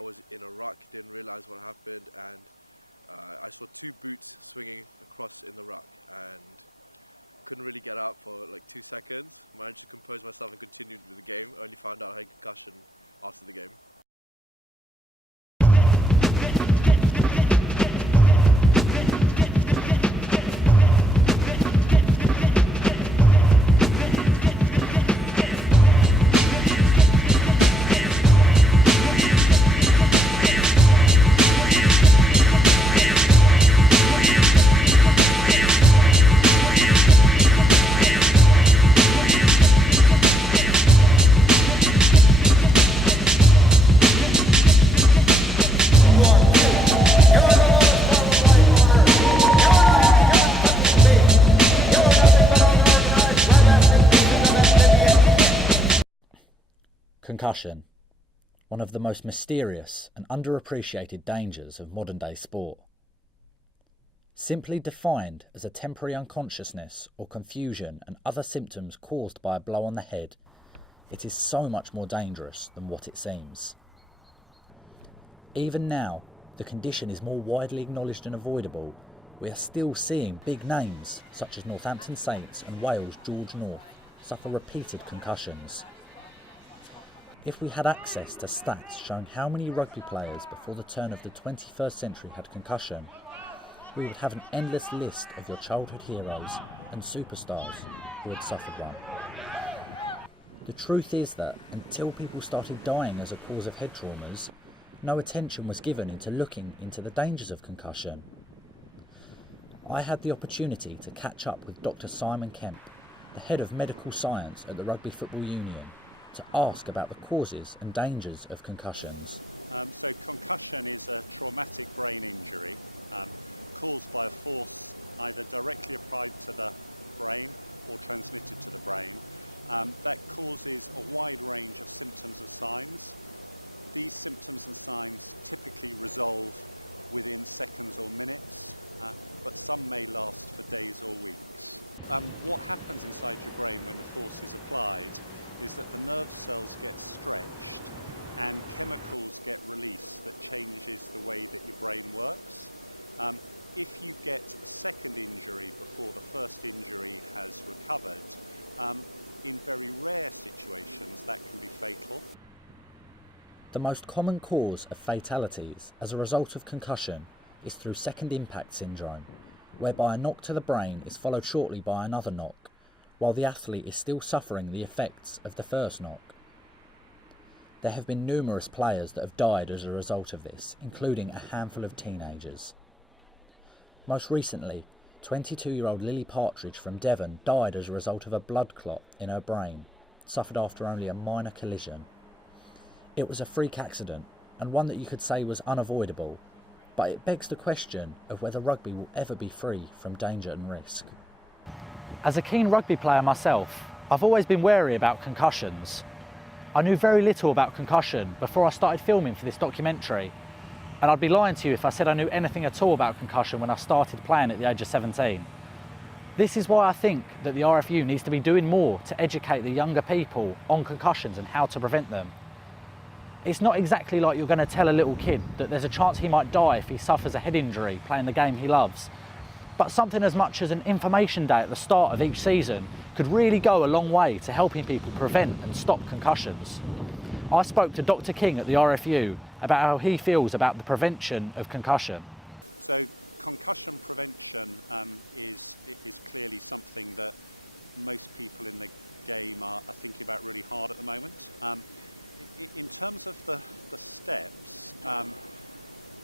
I was in a ruck, didn't realise what happened, and I saw two boots swinging across in the ruck and couldn't really get up for like 2 seconds. Managed to compose myself and continued with the game. Only found out I had a concussion after the game. Concussion, one of the most mysterious and underappreciated dangers of modern day sport. Simply defined as a temporary unconsciousness or confusion and other symptoms caused by a blow on the head, it is so much more dangerous than what it seems. Even now, the condition is more widely acknowledged and avoidable. We are still seeing big names such as Northampton Saints and Wales' George North suffer repeated concussions. If we had access to stats showing how many rugby players before the turn of the 21st century had concussion, we would have an endless list of your childhood heroes and superstars who had suffered one. The truth is that until people started dying as a cause of head traumas, no attention was given into looking into the dangers of concussion. I had the opportunity to catch up with Dr. Simon Kemp, the head of medical science at the Rugby Football Union, to ask about the causes and dangers of concussions. So concussion is a traumatic brain injury caused by a force either directly applied to the brain or transmitted to the brain that causes a wide range of symptoms and signs. These symptoms and signs typically resolve within seconds or minutes, but some may last for days or weeks. What happens inside your brain when the force is applied is that the nerve cells get stretched and chemicals get released that changes the way that your brain works. If you get a second injury before the first injury has recovered, in very rare situations that can be fatal. The most common cause of fatalities as a result of concussion is through second impact syndrome, whereby a knock to the brain is followed shortly by another knock, while the athlete is still suffering the effects of the first knock. There have been numerous players that have died as a result of this, including a handful of teenagers. Most recently, 22-year-old Lily Partridge from Devon died as a result of a blood clot in her brain, suffered after only a minor collision. It was a freak accident, and one that you could say was unavoidable, but it begs the question of whether rugby will ever be free from danger and risk. As a keen rugby player myself, I've always been wary about concussions. I knew very little about concussion before I started filming for this documentary, and I'd be lying to you if I said I knew anything at all about concussion when I started playing at the age of 17. This is why I think that the RFU needs to be doing more to educate the younger people on concussions and how to prevent them. It's not exactly like you're going to tell a little kid that there's a chance he might die if he suffers a head injury playing the game he loves. But something as much as an information day at the start of each season could really go a long way to helping people prevent and stop concussions. I spoke to Dr. King at the RFU about how he feels about the prevention of concussion. So concussion prevention is clearly something that most people in the game are thinking about really hard at the moment. In terms of the steps,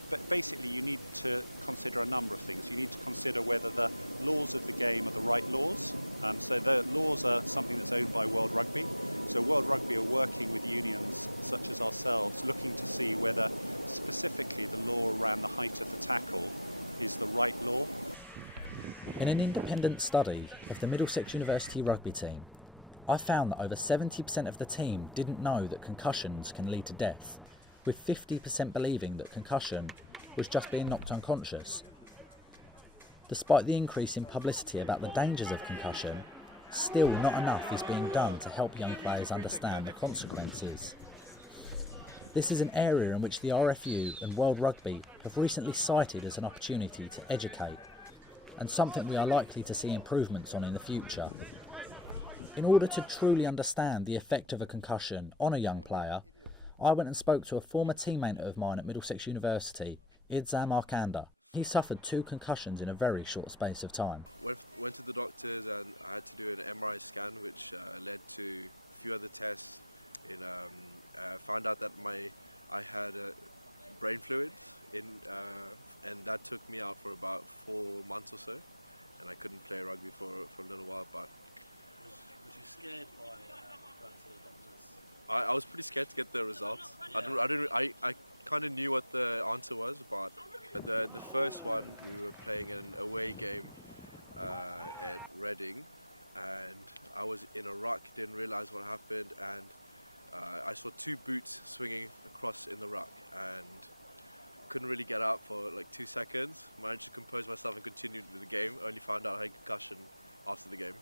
but basically you need to consider a number of things. You need to consider whether the laws of the game are the right laws. So the laws are something that's owned by World Rugby. So World Rugby are working with unions such as ourselves, looking to see whether specifically the law around the height of the tackle is the right law. In an independent study of the Middlesex University rugby team, I found that over 70% of the team didn't know that concussions can lead to death, with 50% believing that concussion was just being knocked unconscious. Despite the increase in publicity about the dangers of concussion, still not enough is being done to help young players understand the consequences. This is an area in which the RFU and World Rugby have recently cited as an opportunity to educate, and something we are likely to see improvements on in the future. In order to truly understand the effect of a concussion on a young player, I went and spoke to a former teammate of mine at Middlesex University, Idzam Arkanda. He suffered 2 concussions in a very short space of time. Went to the doctors and I had to do an MRI scan, which led to a few other tests. Found out that I had brain fluid and that took me out for about 4 months or so, and I couldn't play rugby for a little while. But was you scared by going to the doctors? I was pretty scared to get the results. Yeah. I kind of knew what the answer was, but the first one we were playing an away game at Reading, and I was in a ruck, didn't realise what happened, and I saw 2 boots swinging across in the ruck and couldn't really get up for like 2 seconds. Managed to compose myself and continued with the game. Only found out I had a concussion after the game.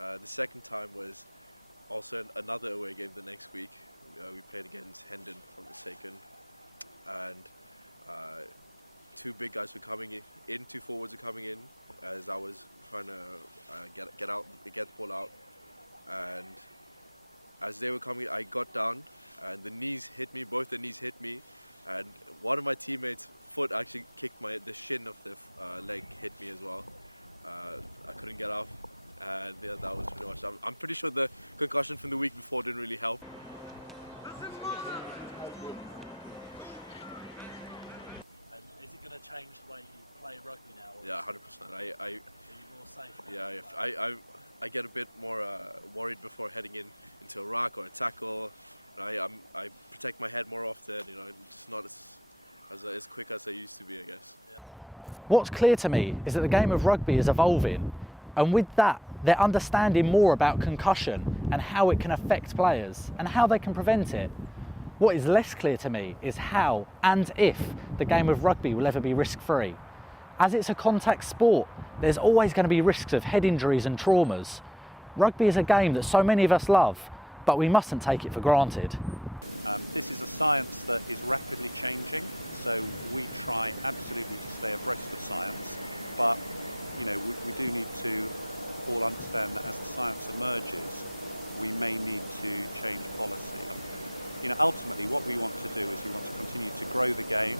Yeah. The second time was also another away game the next week. We played against Hendon, if I'm mistaken, and 2 big guys were coming in, 2 forwards were coming in as I was trying to get the ball out, and as they were coming, I got down, and both the knees hit me, and one of my teammates' foot actually kicked the shin of the leg hit me as well. I couldn't get up, and yeah, that was pretty much. I'm pretty sure the concussion from the week before didn't really help. And is it going to change the way you play rugby now? Or Yeah, 100%. are you more safe? Yeah. I get a bit more worried before heading into a ruck or a tackle. I protect my head more often. Just not as quick as I used to be, I guess. Yeah. What's clear to me is that the game of rugby is evolving, and with that, they're understanding more about concussion and how it can affect players and how they can prevent it. What is less clear to me is how and if the game of rugby will ever be risk-free. As it's a contact sport, there's always going to be risks of head injuries and traumas. Rugby is a game that so many of us love, but we mustn't take it for granted. This is a science that is rapidly changing, so we try absolutely to stay abreast of science, but we do need to all understand that as the science emerges, we may need to change policy. Ultimately what we want to do is we want to continue to grow the game.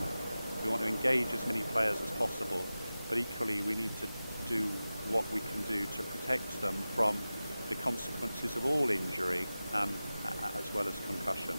We want to engage as many players as possible, but equally we need to do what we can do to protect them from the consequences of all injury, as well as concussion.